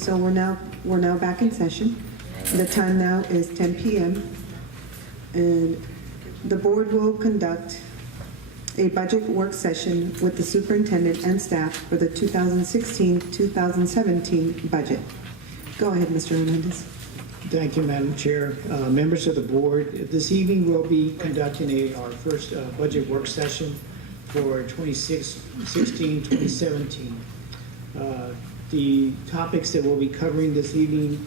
So we're now back in session. The time now is 10 p.m. and the board will conduct a budget work session with the superintendent and staff for the 2016-2017 budget. Go ahead, Mr. Hernandez. Thank you, Madam Chair. Members of the board, this evening we'll be conducting our first budget work session for 2016-2017. The topics that we'll be covering this evening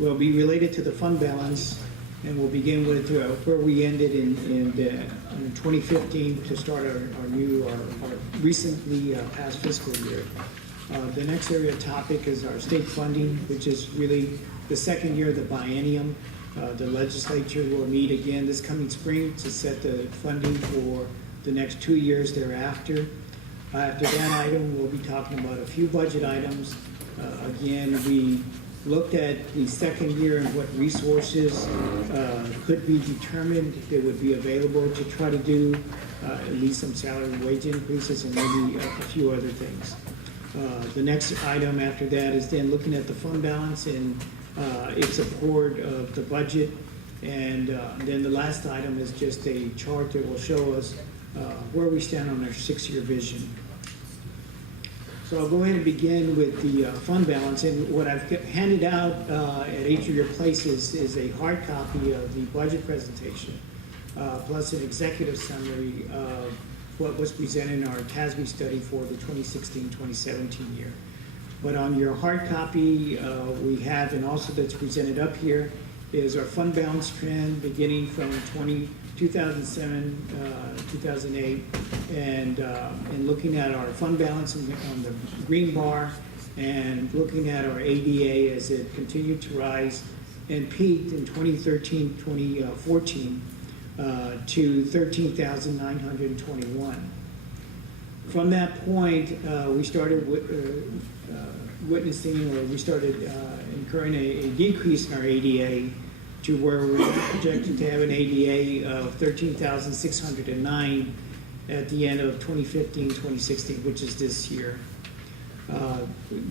will be related to the fund balance, and we'll begin with where we ended in 2015 to start our recently past fiscal year. The next area of topic is our state funding, which is really the second year of the biennium. The legislature will meet again this coming spring to set the funding for the next 2 years thereafter. After that item, we'll be talking about a few budget items. Again, we looked at the second year and what resources could be determined that would be available to try to do at least some salary and wage increases and maybe a few other things. The next item after that is then looking at the fund balance and its support of the budget. And then the last item is just a chart that will show us where we stand on our 6-year vision. So I'll go ahead and begin with the fund balance. And what I've handed out at each of your places is a hard copy of the budget presentation, plus an executive summary of what was presented in our TASB study for the 2016-2017 year. But on your hard copy, we have, and also that's presented up here, is our fund balance trend beginning from 2007, 2008, and looking at our fund balance on the green bar, and looking at our ADA as it continued to rise and peaked in 2013, 2014 to 13,921. From that point, we started witnessing, or we started incurring a decrease in our ADA to where we're projected to have an ADA of 13,609 at the end of 2015-2016, which is this year.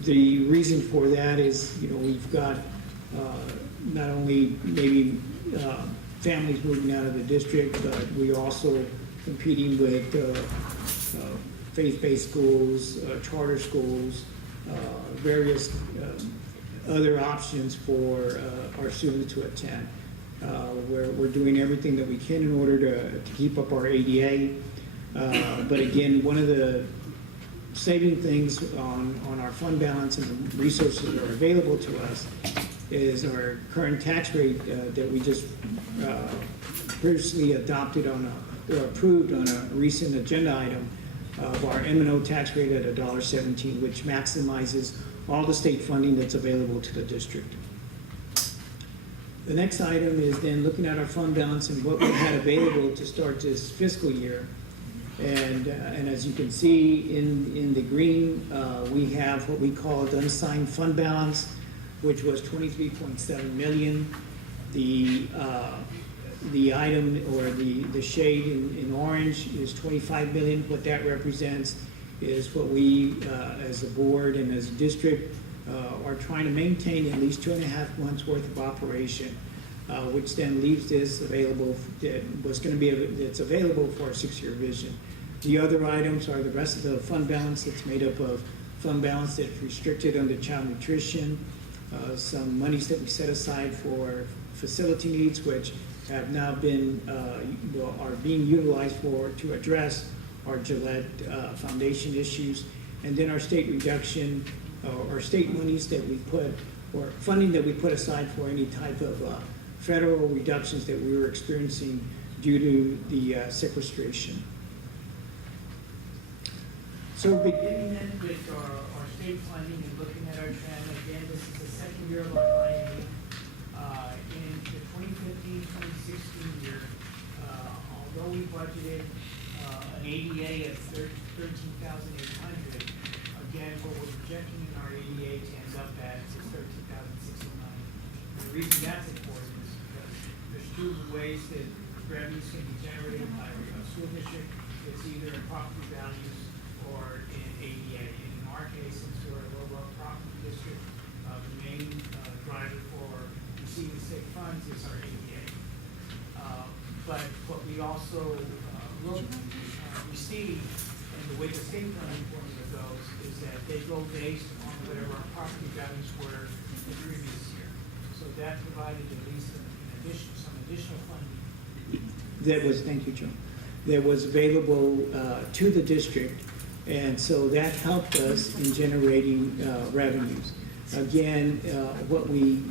The reason for that is, we've got not only maybe families moving out of the district, but we also competing with faith-based schools, charter schools, various other options for our students to attend. We're doing everything that we can in order to keep up our ADA. But again, one of the saving things on our fund balance and the resources that are available to us is our current tax rate that we just previously adopted or approved on a recent agenda item of our M&O tax rate at $1.17, which maximizes all the state funding that's available to the district. The next item is then looking at our fund balance and what we had available to start this fiscal year. And as you can see in the green, we have what we call the unassigned fund balance, which was $23.7 million. The item or the shade in orange is $25 million. What that represents is what we, as a board and as a district, are trying to maintain at least 2.5 months worth of operation, which then leaves this available, that's available for our 6-year vision. The other items are the rest of the fund balance that's made up of fund balance that's restricted under child nutrition, some monies that we set aside for facility needs, which have now been, are being utilized to address our Gillette Foundation issues, and then our state reduction, or state monies that we put, or funding that we put aside for any type of federal reductions that we were experiencing due to the sequestration. So beginning then with our state funding and looking at our trend, again, this is the second year of our biennium. In the 2015-2016 year, although we budgeted an ADA of 13,800, again, what we're projecting in our ADA to end up at is 13,609. The reason that's important is because there's two ways that revenues can be generated by a school district. It's either in property values or in ADA. And in our case, since we're a low property district, we funds is our ADA. But what we also receive, and the way the state funding formula goes, is that they go based on whatever our property values were the previous year. So that provided at least some additional funding. That was, thank you, Joe, that was available to the district, and so that helped us in generating revenues. Again, what we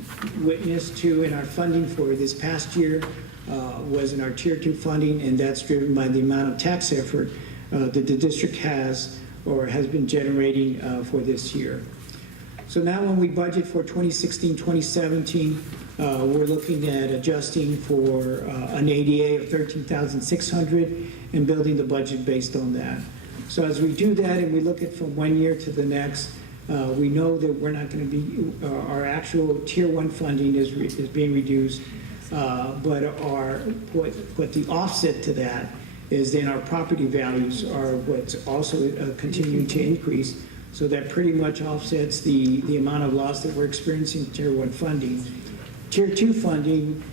witnessed too in our funding for this past year was in our Tier 2 funding, and that's driven by the amount of tax effort that the district has or has been generating for this year. So now when we budget for 2016, 2017, we're looking at adjusting for an ADA of $13,600 and building the budget based on that. So as we do that and we look at from one year to the next, we know that we're not going to be, our actual Tier 1 funding is being reduced, but what the offset to that is then our property values are what's also continuing to increase. So that pretty much offsets the amount of loss that we're experiencing in Tier 1 funding. Tier 2 funding,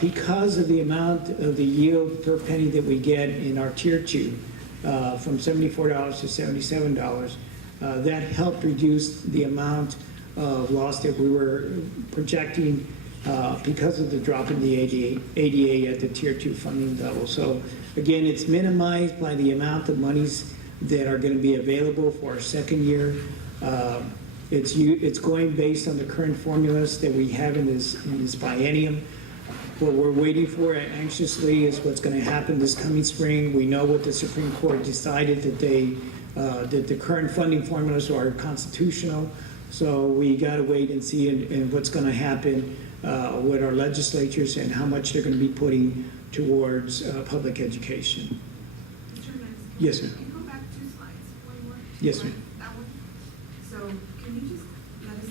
because of the amount of the yield per penny that we get in our Tier 2, from $74 to $77, that helped reduce the amount of loss that we were projecting because of the drop in the ADA at the Tier 2 funding level. So again, it's minimized by the amount of monies that are going to be available for our second year. It's going based on the current formulas that we have in this biennium. What we're waiting for anxiously is what's going to happen this coming spring. We know what the Supreme Court decided, that that the current funding formulas are constitutional. So we got to wait and see and what's going to happen with our legislatures and how much they're going to be putting towards public education. Yes, ma'am. Can you go back 2 slides? One more? Yes, ma'am. That one? So can you just let us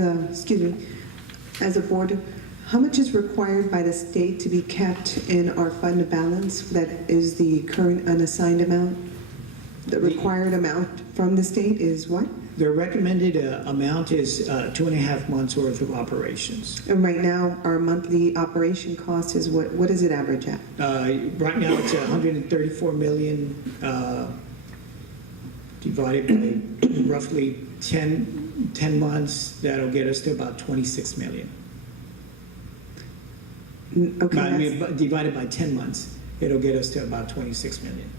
know? As a board, how much is required by the state to be kept in our fund balance? That is the current unassigned amount? The required amount from the state is what? The recommended amount is 2.5 months worth of operations. And right now, our monthly operation cost is what does it average at? Right now, it's 134 million divided by roughly 10 months. That'll get us to about 26 million. Okay, I mean, divided by 10 months, it'll get us to about 26 million.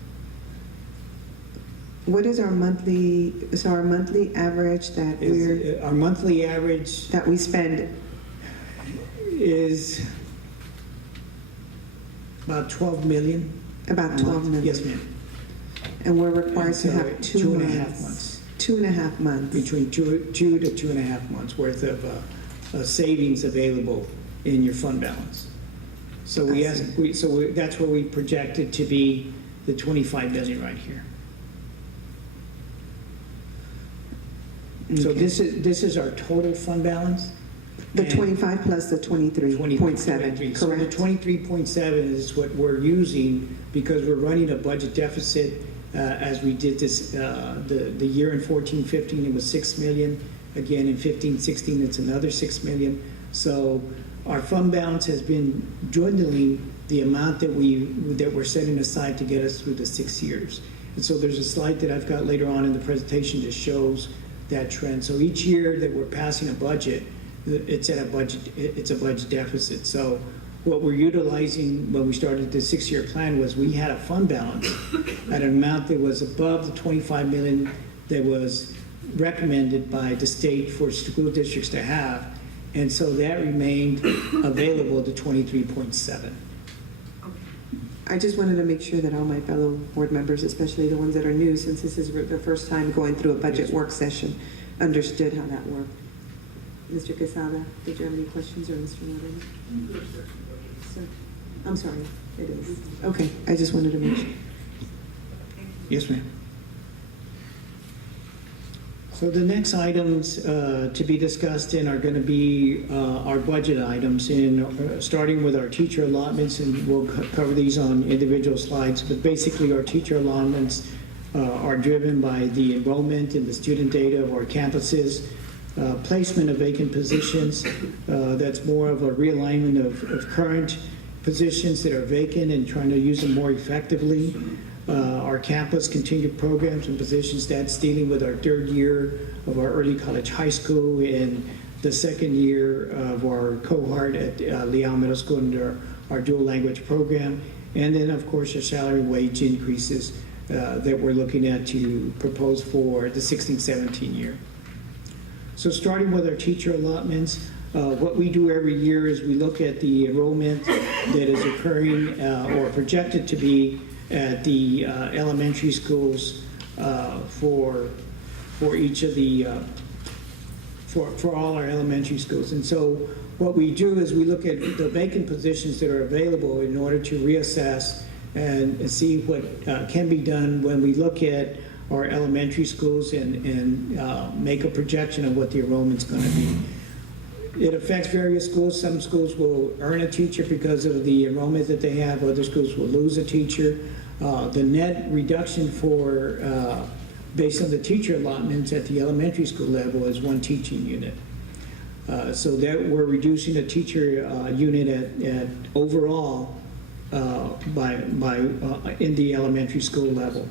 what is our monthly, so our monthly average that Our monthly average we spend? is about 12 million. About 12 million? Yes, ma'am. And we're required to So have 2 2.5 months? months. 2.5 months. Between 2 to 2.5 months worth of savings available in your fund balance. So that's what we projected to be the 25 million right here. So Okay. this is our total fund balance. The And 25 plus the 23.7, 23. So the correct? 23.7 is what we're using because we're running a budget deficit as we did this, the year in 14-15, it was 6 million. Again, in 15-16, it's another 6 million. So our fund balance has been dwindling the amount that we're setting aside to get us through the 6 years. And so there's a slide that I've got later on in the presentation that shows that trend. So each year that we're passing a budget, it's a budget deficit. So what we're utilizing when we started the 6-year plan was we had a fund balance at an amount that was above the 25 million that was recommended by the state for school districts to have. And so that remained available to 23.7. I just wanted to make sure that all my fellow board members, especially the ones that are new, since this is their first time going through a budget work session, understood how that worked. Mr. Quesada, did you have any questions, or Mr. Moreno? Sir? I'm sorry, it is. Okay, I just wanted to make sure. Yes, ma'am. So the next items to be discussed in are going to be our budget items, starting with our teacher allotments, and we'll cover these on individual slides. But basically, our teacher allotments are driven by the enrollment and the student data of our campuses. placement of vacant positions. That's more of a realignment of current positions that are vacant and trying to use them more effectively. Our campus continued programs and positions, that's dealing with our third year of our early college high school and the second year of our cohort at Leal Middle School under our dual language program. And then, of course, our salary wage increases that we're looking at to propose for the 16-17 year. So starting with our teacher allotments, what we do every year is we look at the enrollment that is occurring or projected to be at the elementary schools for each of the for all our elementary schools. And so what we do is we look at the vacant positions that are available in order to reassess and see what can be done when we look at our elementary schools and make a projection of what the enrollment's going to be. It affects various schools. Some schools will earn a teacher because of the enrollment that they have. Other schools will lose a teacher. The net reduction for based on the teacher allotments at the elementary school level is 1 teaching unit. So that we're reducing a teacher unit at overall in the elementary school level.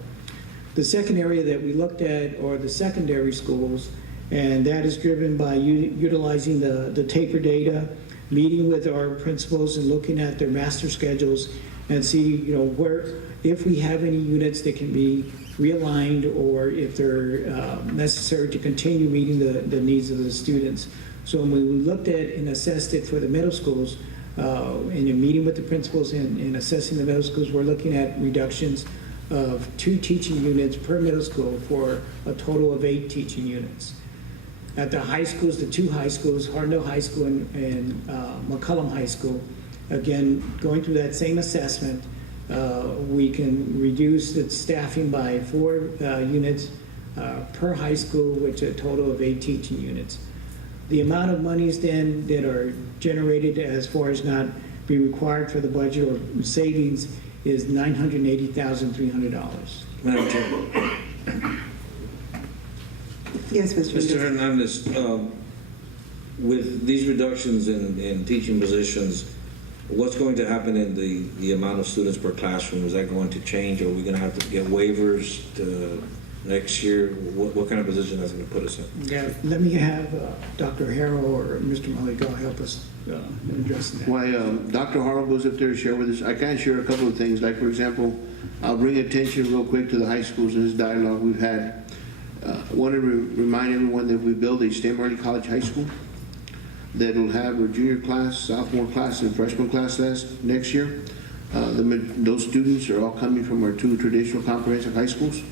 The second area that we looked at are the secondary schools, and that is driven by utilizing the taper data, meeting with our principals and looking at their master schedules and see, where, if we have any units that can be realigned or if they're necessary to continue meeting the needs of the students. So when we looked at and assessed it for the middle schools, and in meeting with the principals and assessing the middle schools, we're looking at reductions of 2 teaching units per middle school for a total of 8 teaching units. At the high schools, the 2 high schools, Harndale High School and McCullum High School, again, going through that same assessment, we can reduce the staffing by 4 units per high school, which is a total of 8 teaching units. The amount of monies then that are generated as far as not be required for the budget or savings is $980,300. Madam Chair. Yes, Mr. Hernandez, with these reductions in teaching positions, what's going to happen in the amount of students per classroom? Is that going to change? Are we going to have to get waivers next year? What kind of position is it going to put us in? Yeah, let me have Dr. Harrell or Mr. Maligal help us address that. Why Dr. Harrell goes up there to share with us, I can share a couple of things. Like, for example, I'll bring attention real quick to the high schools in this dialogue we've had. I want to remind everyone that we build a STEM early college high school that will have a junior class, sophomore class, and freshman class next year. Those students are all coming from our 2 traditional comprehensive high schools.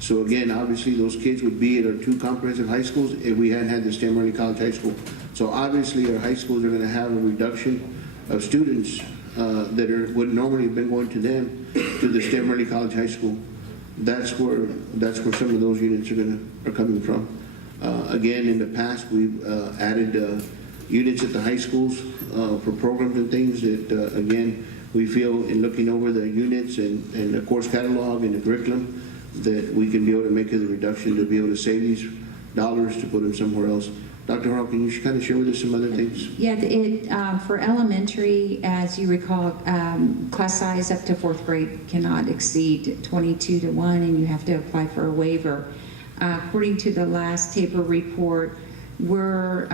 So again, obviously, those kids would be at our 2 comprehensive high schools if we hadn't had the STEM early college high school. So obviously, our high schools are going to have a reduction of students that would normally have been going to them to the STEM early college high school. That's where some of those units are coming from. Again, in the past, we've added units at the high schools for programs and things that, again, we feel in looking over the units and the course catalog and the curriculum that we can be able to make a reduction to be able to save these dollars to put them somewhere else. Dr. Harrell, can you kind of share with us some other things? Yeah, for elementary, as you recall, class size up to 4th grade cannot exceed 22 to 1, and you have to apply for a waiver. According to the last taper report, we're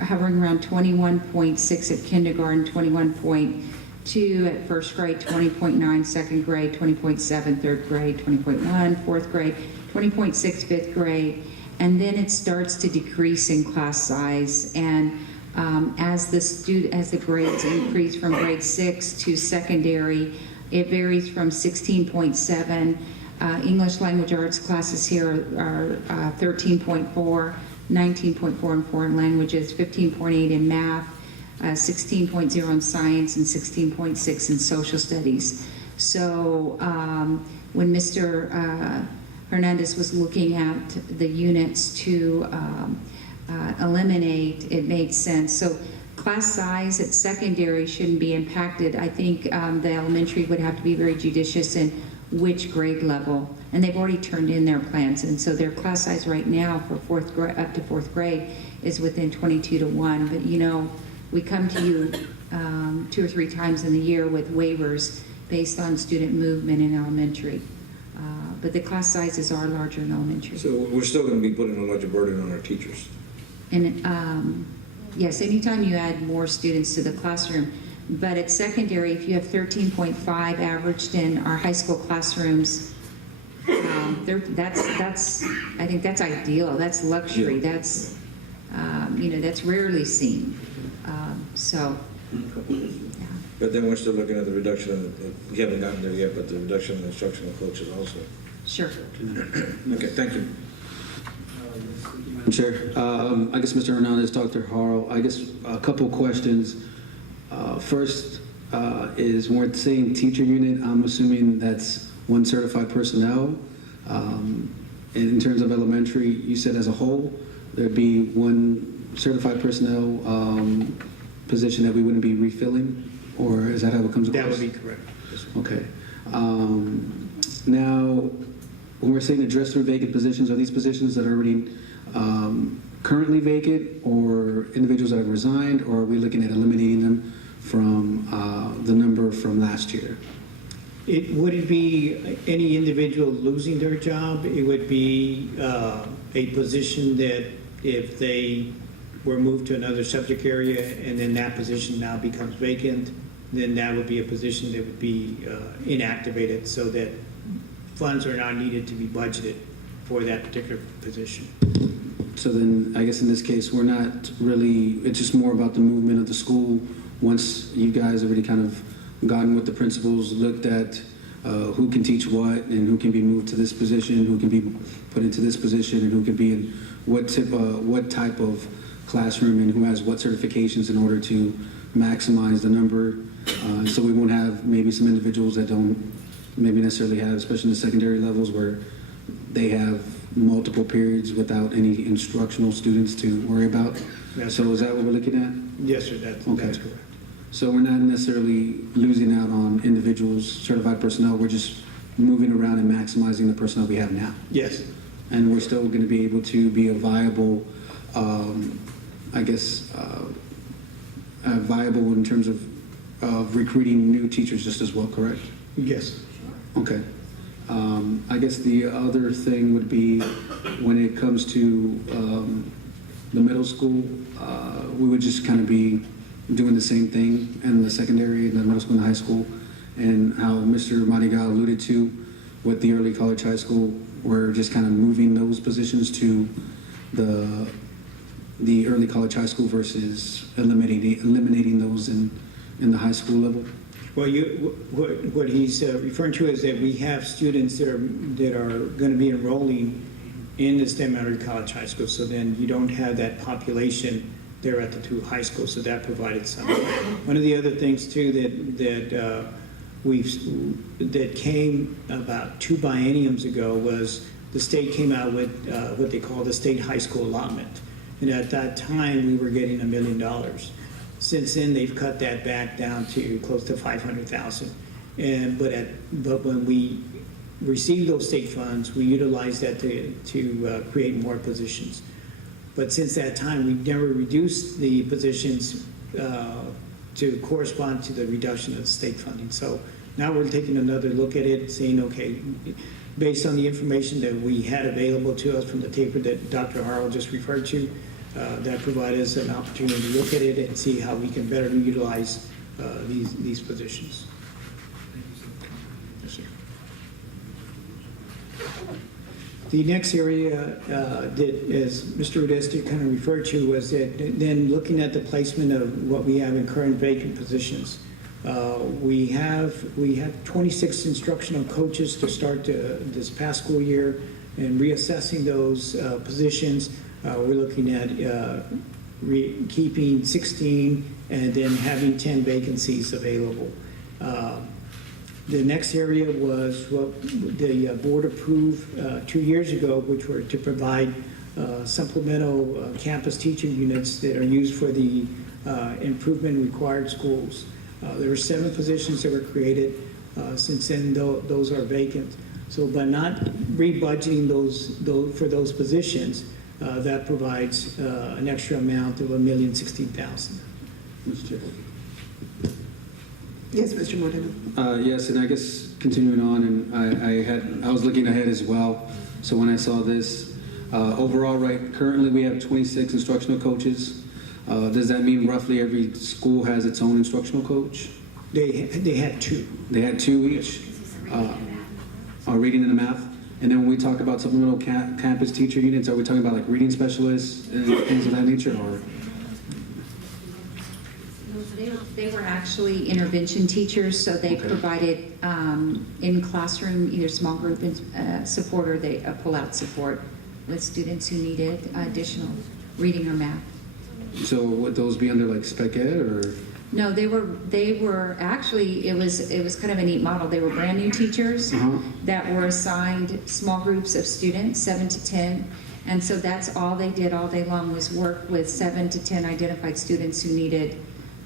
hovering around 21.6 at kindergarten, 21.2 at 1st grade, 20.9 2nd grade, 20.7 3rd grade, 20.1 4th grade, 20.6 5th grade. And then it starts to decrease in class size, and as the grades increase from grade 6 to secondary, it varies from 16.7. English language arts classes here are 13.4, 19.4 in foreign languages, 15.8 in math, 16.0 in science, and 16.6 in social studies. So when Mr. Hernandez was looking at the units to eliminate, it made sense. So class size at secondary shouldn't be impacted. I think the elementary would have to be very judicious in which grade level and they've already turned in their plans. And so their class size right now for fourth grade, up to fourth grade, is within 22 to 1. But you know, we come to you 2 or 3 times in the year with waivers based on student movement in elementary. But the class sizes are larger in elementary. So we're still going to be putting a larger burden on our teachers. And yes, anytime you add more students to the classroom. But at secondary, if you have 13.5 averaged in our high school classrooms, that's I think that's ideal. That's luxury. Yeah. That's you know, that's rarely seen. So yeah. But then we're still looking at the reduction of, we haven't gotten there yet, but the reduction in instructional coaches also. Sure. Okay, thank you. Madam Chair, I guess Mr. Hernandez, Dr. Harrell, I guess a couple questions. First is when we're saying teacher unit, I'm assuming that's 1 certified personnel. And in terms of elementary, you said as a whole, there'd be 1 certified personnel position that we wouldn't be refilling? Or is that how it comes across? That would be correct. Okay. Now, when we're saying address through vacant positions, are these positions that are already currently vacant, or individuals that have resigned, or are we looking at eliminating them from the number from last year? It wouldn't be any individual losing their job. It would be a position that if they were moved to another subject area and then that position now becomes vacant, then that would be a position that would be inactivated, so that funds are not needed to be budgeted for that particular position. So then, I guess in this case, we're not really, it's just more about the movement of the school. Once you guys have already kind of gotten with the principals, looked at who can teach what, and who can be moved to this position, who can be put into this position, and who can be in what type of classroom, and who has what certifications in order to maximize the number. So we won't have maybe some individuals that don't maybe necessarily have, especially in the secondary levels, where they have multiple periods without any instructional students to worry about. Yes, So is that what we're looking at? Yes, sir, that's Okay. correct. So we're not necessarily losing out on individuals, certified personnel, we're just moving around and maximizing the personnel we have now. Yes, And we're still going to be able to be a viable, viable in terms of recruiting new teachers just as well, correct? yes. Okay. I guess the other thing would be when it comes to the middle school, we would just kind of be doing the same thing in the secondary, in the middle school and the high school, and how Mr. Marigal alluded to with the early college high school, we're just kind of moving those positions to the early college high school versus eliminating those in the high school level. Well, what he's referring to is that we have students that are going to be enrolling in the STEM early college high school, so then you don't have that population there at the 2 high schools, so that provided some. One of the other things too that came about 2 bienniums ago was the state came out with what they call the state high school allotment, and at that time we were getting $1 million. Since then, they've cut that back down to close to 500,000. But when we received those state funds, we utilized that to create more positions. But since that time, we've never reduced the positions to correspond to the reduction of the state funding. So now we're taking another look at it, saying, okay, based on the information that we had available to us from the taper that Dr. Harrell just referred to, that provided us an opportunity to look at it and see how we can better utilize these positions. Yes, sir. The next area that, as Mr. Odesti kind of referred to, was that then looking at the placement of what we have in current vacant positions. We have 26 instructional coaches to start this past school year, and reassessing those positions. We're looking at keeping 16 and then having 10 vacancies available. The next area was what the board approved 2 years ago, which were to provide supplemental campus teaching units that are used for the improvement required schools. There were 7 positions that were created. Since then, those are vacant. So by not rebudgeting for those positions, that provides an extra amount of $1,016,000. Mr. Chair. Yes, Mr. Moreno. Yes, and I guess continuing on, and I was looking ahead as well. So when I saw this, overall, right, currently we have 26 instructional coaches. Does that mean roughly every school has its own instructional coach? They had 2. They had 2 each, reading and math. And then when we talk about supplemental campus teacher units, are we talking about like reading specialists and things of that nature, or? They were actually intervention teachers, so they Okay. provided in classroom either small group support or they pull-out support with students who needed additional reading or math. So would those be under like spec ed, or? No, they were actually, it was kind of a neat model. They were brand new teachers that were assigned small groups of students, 7 to 10. And so that's all they did all day long was work with 7 to 10 identified students who needed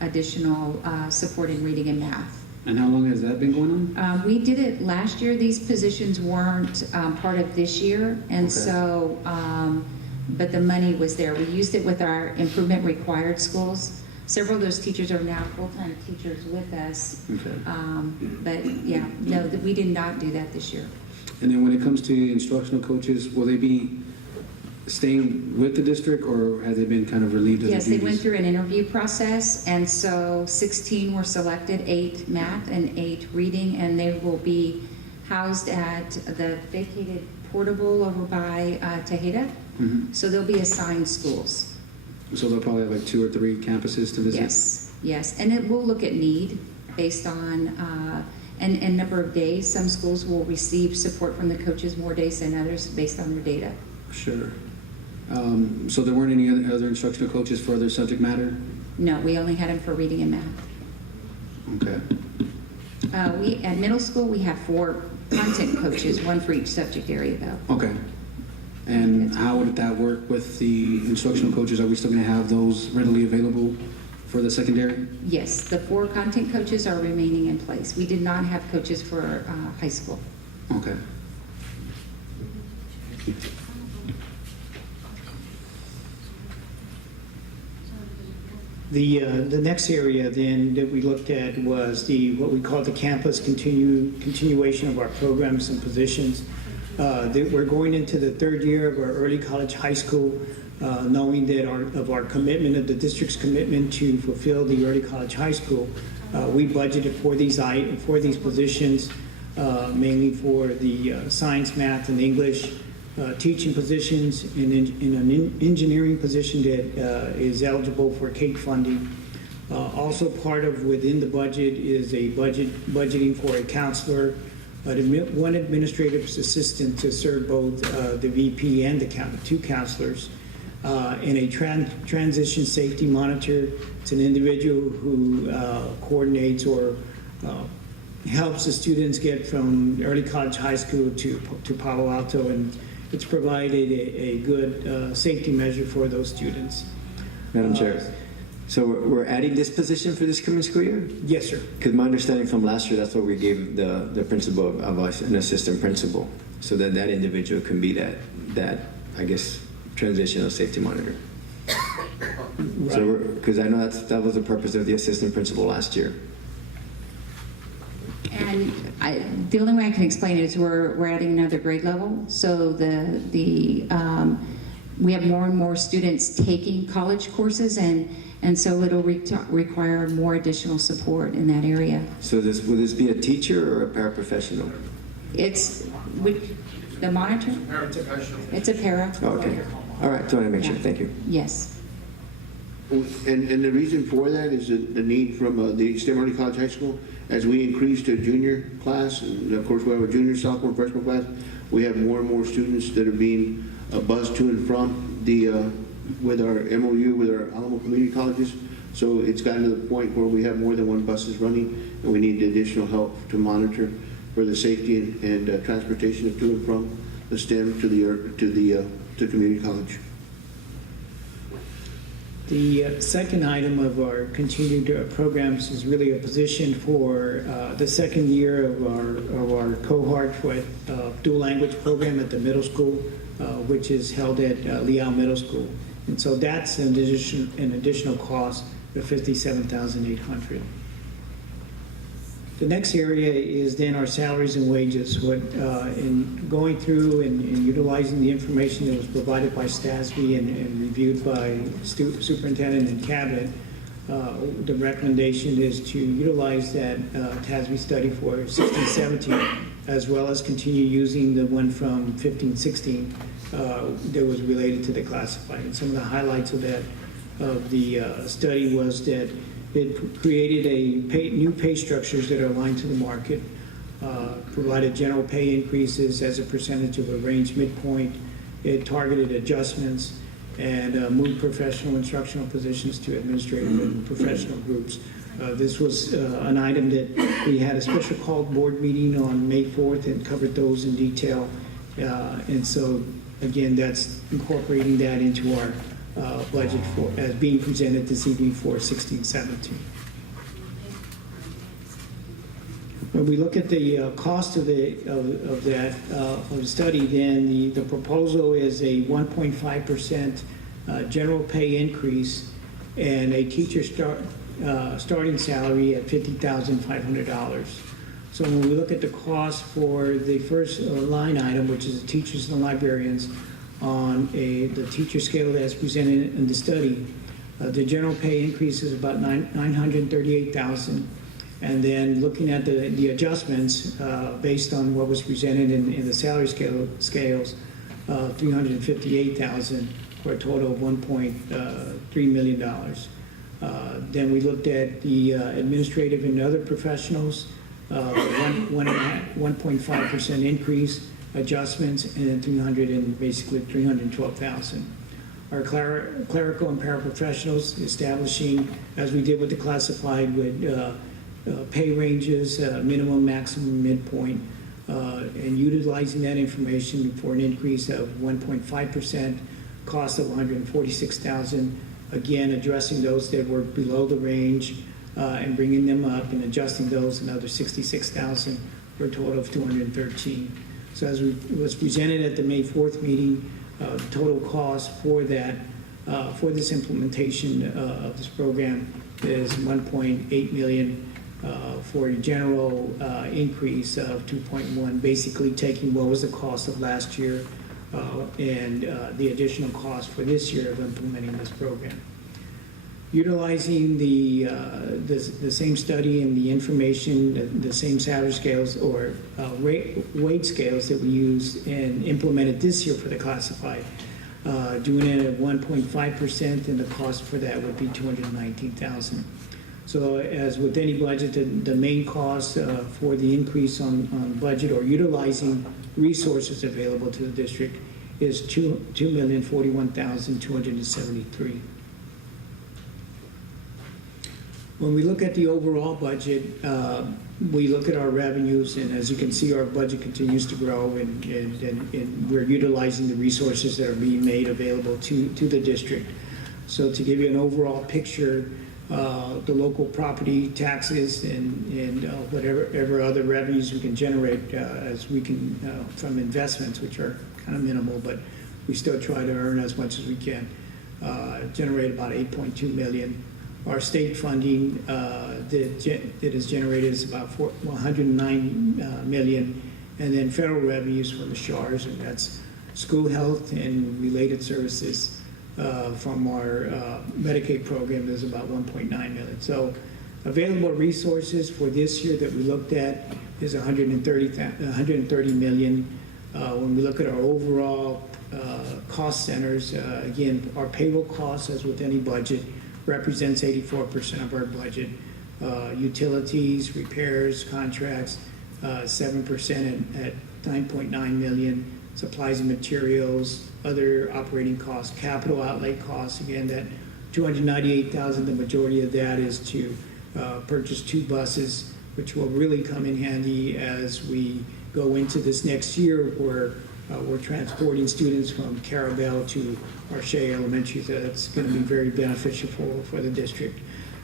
additional support in reading and math. And how long has that been going on? We did it last year. These positions weren't part of this year. And Okay. so, but the money was there. We used it with our improvement required schools. Several of those teachers are now full-time teachers with us. Okay. But yeah, no, we did not do that this year. And then when it comes to instructional coaches, will they be staying with the district, or have they been kind of relieved of Yes, their they went duties? through an interview process, and so 16 were selected, 8 math and 8 reading, and they will be housed at the vacated portable over by Tejeda. Mhm. So they'll be assigned schools. So they'll probably have like 2 or 3 campuses to visit? Yes, yes, and it will look at need based on, and number of days. Some schools will receive support from the coaches more days than others based on their data. Sure. So there weren't any other instructional coaches for other subject matter? No, we only had them for reading and math. Okay. At middle school, we have 4 content coaches, 1 for each subject area though. Okay. And how would that work with the instructional coaches? Are we still going to have those readily available for the secondary? Yes, the 4 content coaches are remaining in place. We did not have coaches for high school. Okay. The next area then that we looked at was what we call the campus continuation of our programs and positions. That we're going into the 3rd year of our early college high school, knowing that our commitment, of the district's commitment to fulfill the early college high school, we budgeted for these positions, mainly for the science, math, and English teaching positions, in an engineering position that is eligible for CAPE funding. Also part of within the budget is a budgeting for a counselor, one administrative assistant to serve both the VP and the 2 counselors, and a transition safety monitor. It's an individual who coordinates or helps the students get from early college high school to Palo Alto, and it's provided a good safety measure for those students. Madam Chair, so we're adding this position for this coming school year? Yes, sir. Because my understanding from last year, that's what we gave the principal of us, an assistant principal, so that that individual can be that I guess, transitional safety monitor. Right. So, because I know that was the purpose of the assistant principal last year. And the only way I can explain it is we're adding another grade level. So we have more and more students taking college courses, and so it'll require more additional support in that area. So will this be a teacher or a paraprofessional? It's the monitor? It's a para. Oh, okay. All right, so I want to make sure. Thank you. Yes. And the reason for that is the need from the STEM Early College High School. As we increase to junior class, and of course we have a junior, sophomore, freshman class, we have more and more students that are being bused to and from with our MOU, with our Alamo Community Colleges. So it's gotten to the point where we have more than 1 buses running, and we need additional help to monitor for the safety and transportation of to and from the STEM to community college. The second item of our continued programs is really a position for the second year of our cohort for dual language program at the middle school, which is held at Leal Middle School. And so that's an additional cost of $57,800. The next area is then our salaries and wages. In going through and utilizing the information that was provided by STASB and reviewed by superintendent and cabinet, the recommendation is to utilize that TASB study for 16-17, as well as continue using the one from 15-16 that was related to the classified. And some of the highlights of the study was that it created new pay structures that are aligned to the market, provided general pay increases as a percentage of a range midpoint. It targeted adjustments and moved professional instructional positions to administrative and professional groups. This was an item that we had a special called board meeting on May 4th and covered those in detail. And so, again, that's incorporating that into our budget for as being presented this evening for 16-17. When we look at the cost of the study, then the proposal is a 1.5% general pay increase and a teacher starting salary at $50,500. So when we look at the cost for the first line item, which is the teachers and the librarians, on the teacher scale that's presented in the study, the general pay increase is about $938,000, and then looking at the adjustments based on what was presented in the salary scales, $358,000 for a total of $1.3 million. Then we looked at the administrative and other professionals, 1.5% increase. Adjustments, and then basically $312,000. Our clerical and paraprofessionals establishing, as we did with the classified, with pay ranges, minimum, maximum, midpoint, and utilizing that information for an increase of 1.5%, cost of $146,000. Again, addressing those that were below the range and bringing them up and adjusting those another $66,000 for a total of $213,000. So as was presented at the May 4th meeting, the total cost for that, for this implementation of this program is $1.8 million for a general increase of 2.1, basically taking what was the cost of last year and the additional cost for this year of implementing this program. Utilizing the same study and the information, the same salary scales or wage scales that we used and implemented this year for the classified, doing it at 1.5%, and the cost for that would be $219,000. So as with any budget, the main cost for the increase on budget or utilizing resources available to the district is $2,041,273. When we look at the overall budget, we look at our revenues, and as you can see, our budget continues to grow, and we're utilizing the resources that are being made available to the district. So to give you an overall picture, the local property taxes and whatever other revenues we can generate as we can from investments, which are kind of minimal, but we still try to earn as much as we can, generate about $8.2 million. Our state funding that is generated is about $109 million, and then federal revenues from the SHARs, and that's school health and related services from our Medicaid program is about $1.9 million. So available resources for this year that we looked at is $130 million. When we look at our overall cost centers, again, our payroll costs, as with any budget, represents 84% of our budget. Utilities, repairs, contracts, 7% at $9.9 million. Supplies and materials, other operating costs, capital outlay costs, again, that $298,000, the majority of that is to purchase 2 buses, which will really come in handy as we go into this next year, where We're transporting students from Carabel to our Shea Elementary, so that's going to be very beneficial for the district.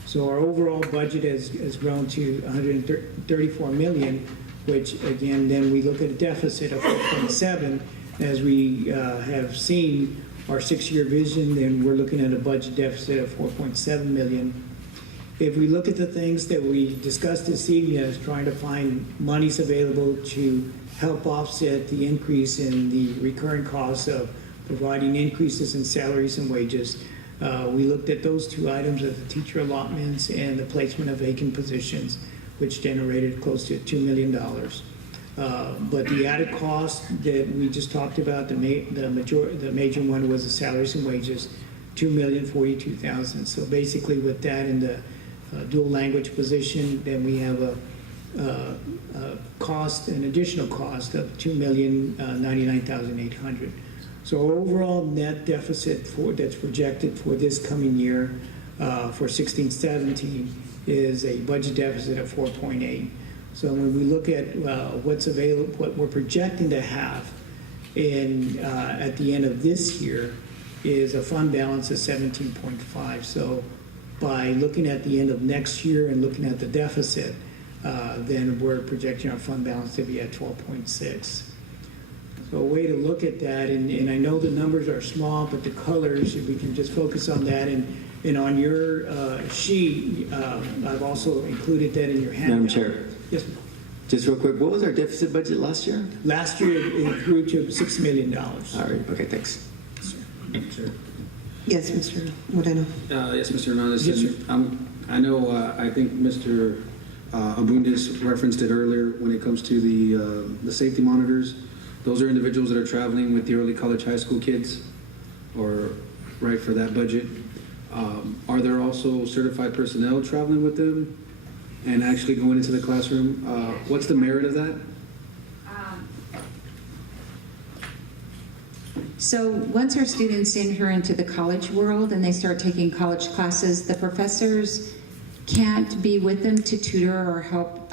So our overall budget has grown to 134 million, which again, then we look at a deficit of 4.7. As we have seen our 6-year vision, then we're looking at a budget deficit of 4.7 million. If we look at the things that we discussed this evening as trying to find monies available to help offset the increase in the recurring costs of providing increases in salaries and wages, we looked at those two items of the teacher allotments and the placement of vacant positions, which generated close to $2 million. But the added cost that we just talked about, the major one was the salaries and wages, $2,042,000. So basically with that in the dual language position, then we have a cost, an additional cost of $2,099,800. So our overall net deficit that's projected for this coming year for 16-17 is a budget deficit of 4.8. So when we look at what's available, what we're projecting to have in at the end of this year is a fund balance of 17.5. So by looking at the end of next year and looking at the deficit, then we're projecting our fund balance to be at 12.6. So a way to look at that, and I know the numbers are small, but the colors, if we can just focus on that, and on your sheet, I've also included that in your handout. Madam Chair, Yes, ma'am. just real quick, what was our deficit budget last year? Last year, it grew to $6 million. All right, okay, thanks. Yes, Mr. Moreno. Yes, Mr. Hernandez. Yes, sir. I know, I think Mr. Abundis referenced it earlier when it comes to the safety monitors. Those are individuals that are traveling with the early college high school kids, or right for that budget. Are there also certified personnel traveling with them and actually going into the classroom? What's the merit of that? So once our students enter into the college world and they start taking college classes, the professors can't be with them to tutor or help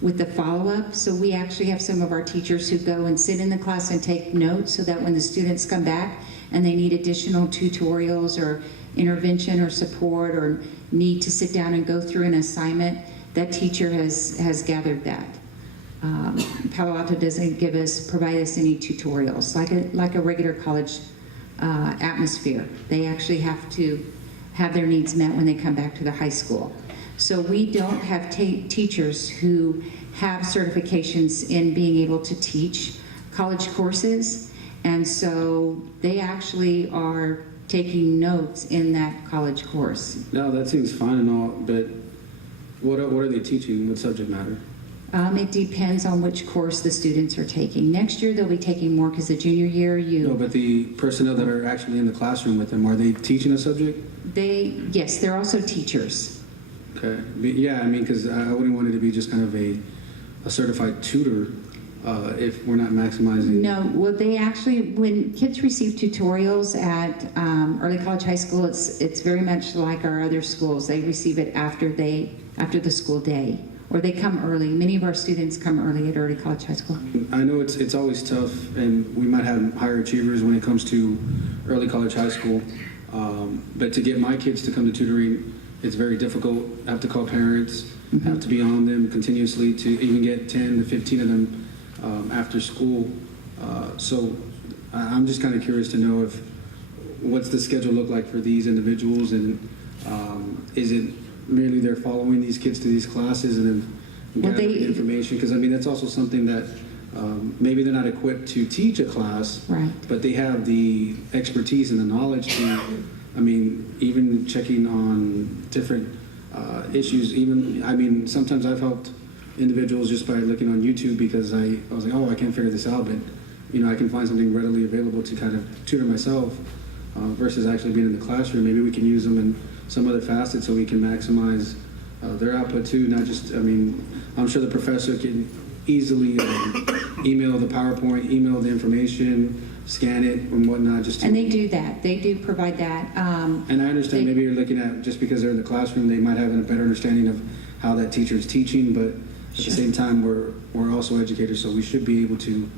with the follow-up. So we actually have some of our teachers who go and sit in the class and take notes so that when the students come back and they need additional tutorials or intervention or support or need to sit down and go through an assignment, that teacher has gathered that. Palo Alto doesn't provide us any tutorials like a regular college atmosphere. They actually have to have their needs met when they come back to the high school. So we don't have teachers who have certifications in being able to teach college courses, and so they actually are taking notes in that college course. No, that seems fine and all, but what are they teaching? What subject matter? It depends on which course the students are taking. Next year they'll be taking more because the junior year No, but the personnel that are actually in the classroom with them, are they teaching a subject? Yes, they're also teachers. Okay. Yeah, I mean, because I wouldn't want it to be just kind of a certified tutor if we're not maximizing. No, well, they actually, when kids receive tutorials at early college high school, it's very much like our other schools. They receive it after the school day, or they come early. Many of our students come early at early college high school. I know it's always tough, and we might have higher achievers when it comes to early college high school. But to get my kids to come to tutoring, it's very difficult. I have to call parents, have to be on them continuously to even get 10 to 15 of them after school. So I'm just kind of curious to know what's the schedule look like for these individuals, and is it merely they're following these kids to these classes and then gathering information? Because I mean, that's also something that maybe they're not equipped to teach a class, Right. but they have the expertise and the knowledge to, I mean, even checking on different issues. Even, I mean, sometimes I've helped individuals just by looking on YouTube because I was like, oh, I can't figure this out, but you know, I can find something readily available to kind of tutor myself versus actually being in the classroom. Maybe we can use them in some other facets so we can maximize their output too. Not just, I mean, I'm sure the professor can easily email the PowerPoint, email the information, scan it and whatnot. And they do that. They do provide that. And I understand maybe you're looking at just because they're in the classroom, they might have a better understanding of how that teacher is teaching, but at the same time, we're also educators, so we should be able to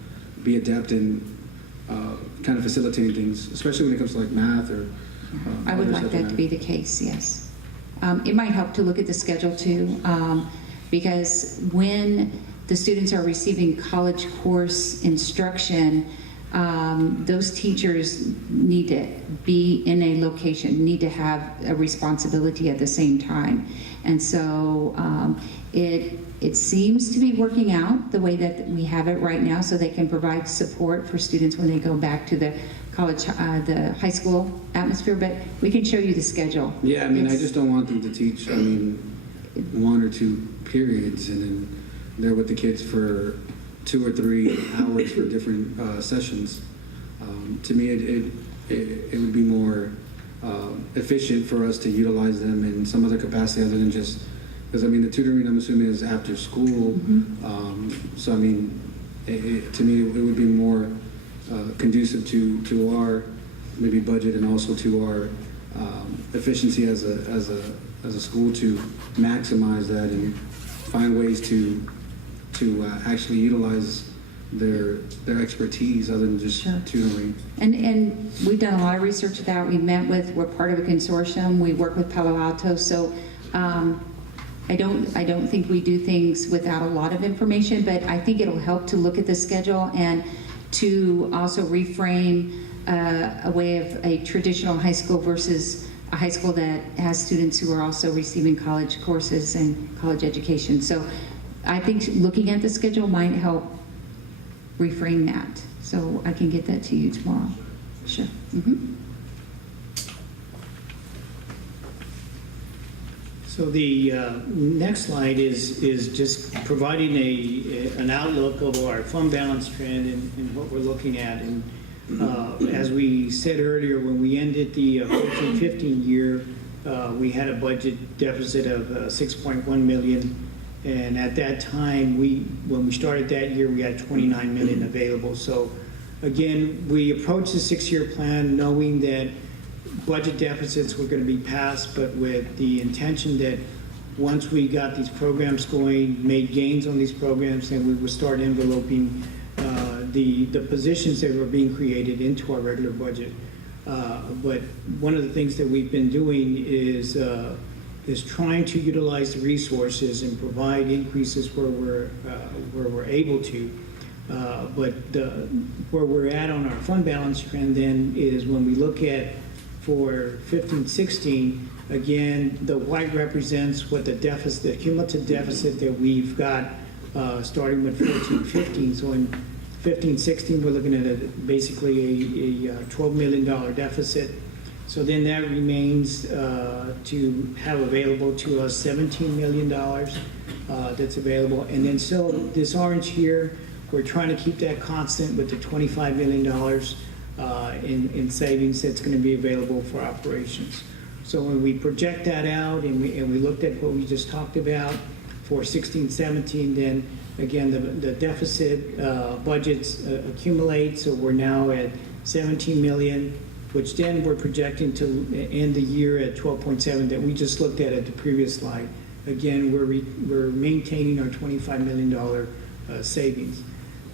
be adept in kind of facilitating things, especially when it comes to like math or. I would other like subject that to be matter. the case, yes. It might help to look at the schedule too, because when the students are receiving college course instruction, those teachers need to be in a location, need to have a responsibility at the same time. And so it seems to be working out the way that we have it right now, so they can provide support for students when they go back to the college, the high school atmosphere, but we can show you the schedule. Yeah, I mean, I It's- just don't want them to teach, I mean, 1 or 2 periods and then they're with the kids for 2 or 3 hours for different sessions. To me, it would be more efficient for us to utilize them in some other capacity other than just, because I mean, the tutoring, I'm assuming, is after school. So I mean, to me, it would be more conducive to our maybe budget and also to our efficiency as a school to maximize that and find ways to actually utilize their expertise other than just Sure. tutoring. And we've done a lot of research with that. We're part of a consortium. We work with Palo Alto. So I don't think we do things without a lot of information, but I think it'll help to look at the schedule and to also reframe a way of a traditional high school versus a high school that has students who are also receiving college courses and college education. So I think looking at the schedule might help reframe that. So I can get that to you tomorrow. Sure. So the next slide is just providing an outlook of our fund balance trend and what we're looking at. And as we said earlier, when we ended the 14-15 year, we had a budget deficit of 6.1 million. And at that time, when we started that year, we had 29 million available. So again, we approached the 6-year plan knowing that budget deficits were going to be passed, but with the intention that once we got these programs going, made gains on these programs, then we would start enveloping the positions that were being created into our regular budget. But one of the things that we've been doing is trying to utilize the resources and provide increases where we're able to. But where we're at on our fund balance trend then is when we look at for 15-16, again, the white represents what the deficit, the cumulative deficit that we've got starting with 14-15. So in 15-16, we're looking at basically a $12 million deficit. So then that remains to have available to us $17 million that's available. And then so this orange here, we're trying to keep that constant with the $25 million in savings that's going to be available for operations. So when we project that out and we looked at what we just talked about for 16-17, then again the deficit budgets accumulate. So we're now at 17 million, which then we're projecting to end the year at 12.7 that we just looked at the previous slide. Again, we're maintaining our $25 million savings.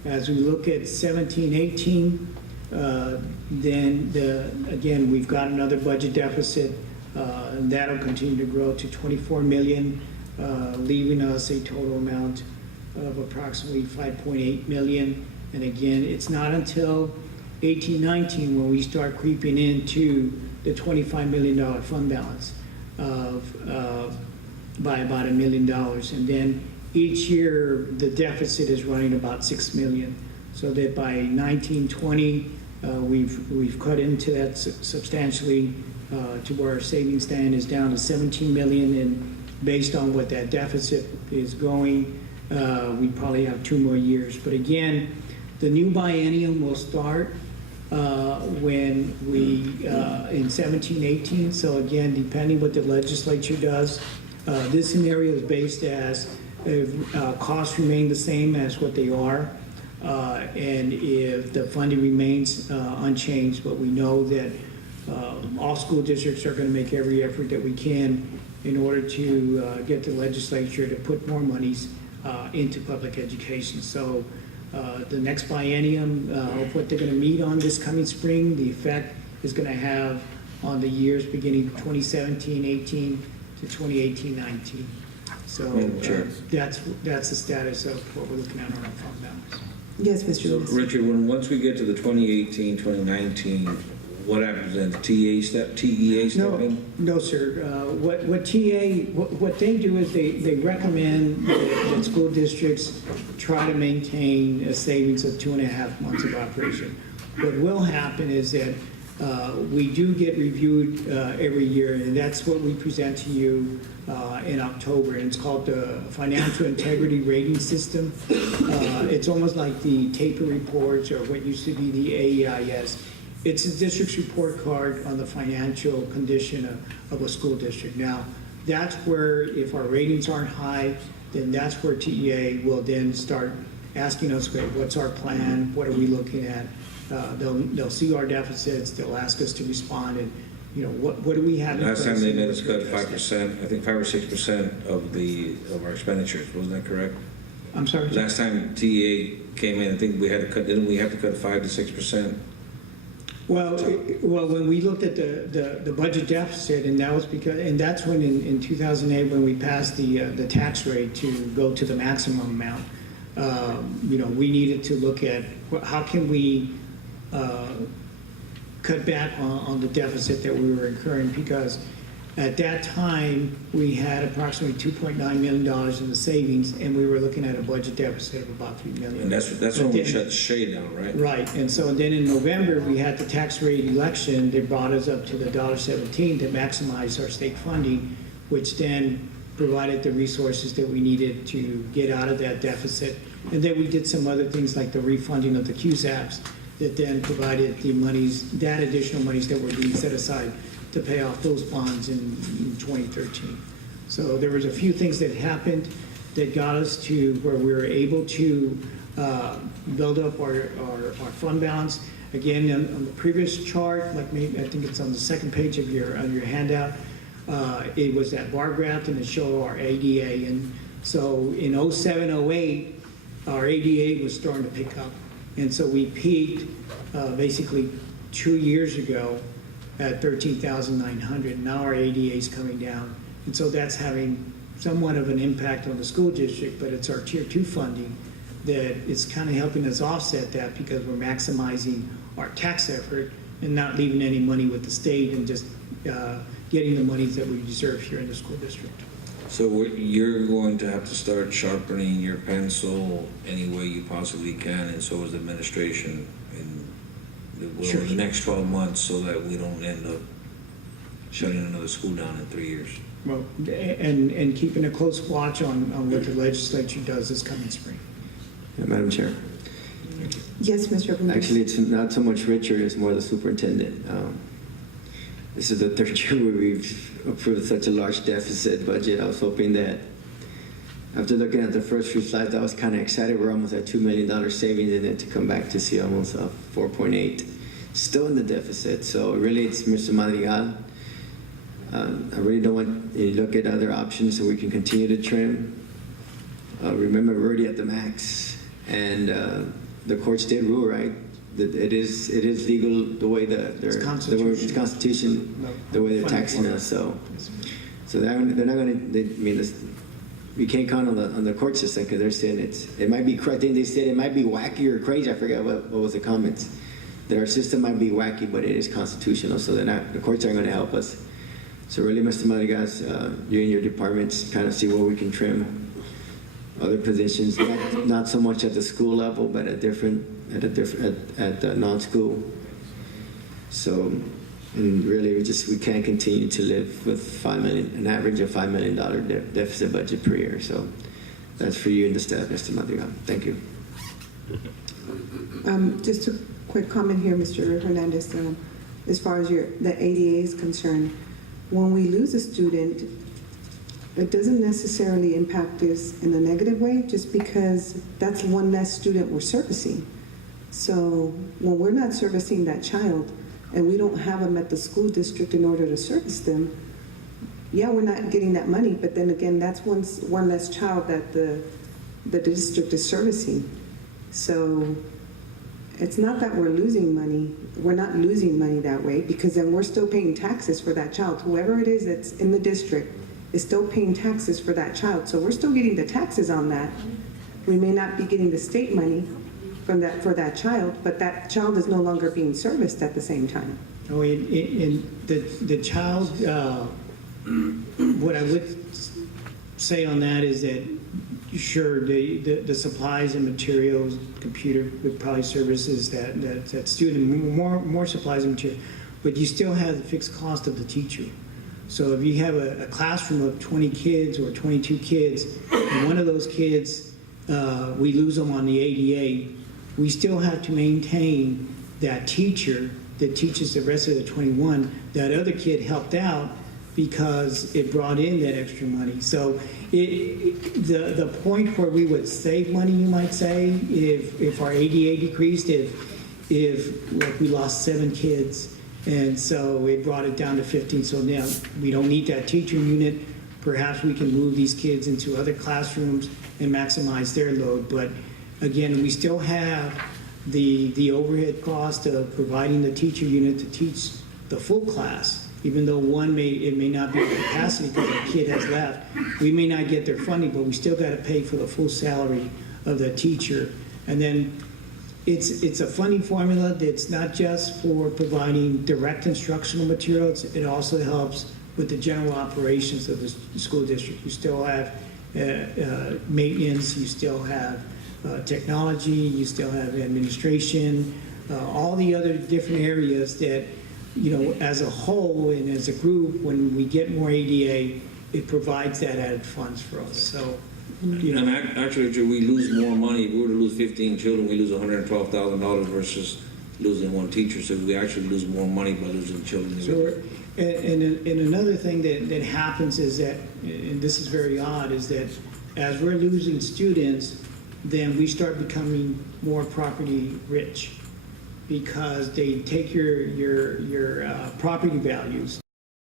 As we look at 17-18. Then again, we've got another budget deficit. That'll continue to grow to 24 million, leaving us a total amount of approximately 5.8 million. And again, it's not until 18-19 when we start creeping into the $25 million fund balance by about $1 million. And then each year, the deficit is running about 6 million. So that by 19-20, we've cut into that substantially to where our savings stand is down to 17 million, and based on what that deficit is going, we probably have 2 more years. But again, the new biennium will start when we in 17-18. So again, depending what the legislature does, this scenario is based as if costs remain the same as what they are. And if the funding remains unchanged, but we know that all school districts are going to make every effort that we can in order to get the legislature to put more monies into public education. So the next biennium, of what they're going to meet on this coming spring, the effect is going to have on the years beginning 2017-18 to 2018-19. So Madam Chair. that's the status of what we're looking at on our fund balance. Yes, Mr. So, Lewis. Richard, once we get to the 2018, 2019, what happens then? TEA step in? No, sir. What they do is they recommend that school districts try to maintain a savings of 2.5 months of operation. What will happen is that we do get reviewed every year, and that's what we present to you in October, and it's called the Financial Integrity Rating System. It's almost like the TAPER reports or what used to be the AEIS. It's a district's report card on the financial condition of a school district. Now, that's where, if our ratings aren't high, then that's where TEA will then start asking us, okay, what's our plan? What are we looking at? They'll see our deficits. They'll ask us to respond, and what do we have? Last time they made us cut 5%, I think 5 or 6% of our expenditures. Wasn't that correct? I'm sorry. Last time TEA came in, I think we had to cut. Didn't we have to cut 5 to 6%? Well, when we looked at the budget deficit, and that was because, and that's when in 2008 when we passed the tax rate to go to the maximum amount, we needed to look at how can we cut back on the deficit that we were incurring, because at that time we had approximately $2.9 million in the savings, and we were looking at a budget deficit of about $3 million. And that's when we shut the shade down, right? Right, and so then in November, we had the tax rate election that brought us up to the $1.17 to maximize our state funding, which then provided the resources that we needed to get out of that deficit. And then we did some other things like the refunding of the QSAPs that then provided the monies, that additional monies that were being set aside to pay off those bonds in 2013. So there was a few things that happened that got us to where we were able to build up our fund balance. Again, on the previous chart, like maybe I think it's on the second page of your handout, it was that bar graph, and it showed our ADA. And so in 07, 08, our ADA was starting to pick up. And so we peaked basically 2 years ago at 13,900. Now our ADA is coming down. And so that's having somewhat of an impact on the school district, but it's our Tier 2 funding that is kind of helping us offset that, because we're maximizing our tax effort and not leaving any money with the state, and just getting the monies that we deserve here in the school district. So you're going to have to start sharpening your pencil any way you possibly can, and so is the administration in the next 12 months, so that we don't end up shutting another school down in 3 years. Well, and keeping a close watch on what the legislature does this coming spring. Yeah, Madam Chair. Yes, Mr. Lewis. Actually, it's not so much Richard, it's more the superintendent. This is the third year where we've approved such a large deficit budget. I was hoping that, after looking at the first few slides, I was kind of excited. We're almost at $2 million savings in it, to come back to see almost 4.8, still in the deficit. So really, it's Mr. Madrigal. I really don't want you to look at other options so we can continue to trim. Remember, we're already at the max, and the courts did rule, right? That it is legal the way it's Constitution, the way they're taxing us. So they're not going to. We can't count on the court system, because they're saying it might be. I think they said it might be wacky or crazy. I forget what was the comments. That our system might be wacky, but it is constitutional. So the courts aren't going to help us. So really, Mr. Madrigal, you and your departments kind of see where we can trim other positions, not so much at the school level, but at the non-school. So, and really, we can't continue to live with an average of $5 million deficit budget per year. So, that's for you and the staff, Mr. Madrigal. Thank you. Just a quick comment here, Mr. Hernandez. As far as the ADA is concerned, when we lose a student, it doesn't necessarily impact us in a negative way, just because that's one less student we're servicing. So when we're not servicing that child, and we don't have them at the school district in order to service them, yeah, we're not getting that money, but then again, that's one less child that the district is servicing. So it's not that we're losing money. We're not losing money that way because then we're still paying taxes for that child. Whoever it is that's in the district is still paying taxes for that child. So we're still getting the taxes on that. We may not be getting the state money from that for that child, but that child is no longer being serviced at the same time. Oh, and the child, what I would say on that is that, sure, the supplies and materials, computer would probably services that student, more supplies and material, but you still have the fixed cost of the teacher. So if you have a classroom of 20 kids or 22 kids, and one of those kids, we lose them on the ADA, we still have to maintain that teacher that teaches the rest of the 21. That other kid helped out because it brought in that extra money. So the point where we would save money, you might say, if our ADA decreased, if like we lost 7 kids, and so it brought it down to 15. So now we don't need that teacher unit. Perhaps we can move these kids into other classrooms and maximize their load. But again, we still have the overhead cost of providing the teacher unit to teach the full class. Even though it may not be at capacity because a kid has left, we may not get their funding, but we still got to pay for the full salary of the teacher. And then it's a funding formula that's not just for providing direct instructional materials. It also helps with the general operations of the school district. You still have maintenance, you still have technology, you still have administration, all the other different areas that, you know, as a whole and as a group, when we get more ADA, it provides that added funds for us. So, you know. And actually, we lose more money. If we were to lose 15 children, we lose $112,000 versus losing 1 teacher. So we actually lose more money by losing children. So, and another thing that happens is that, and this is very odd, is that as we're losing students, then we start becoming more property rich because they take your property values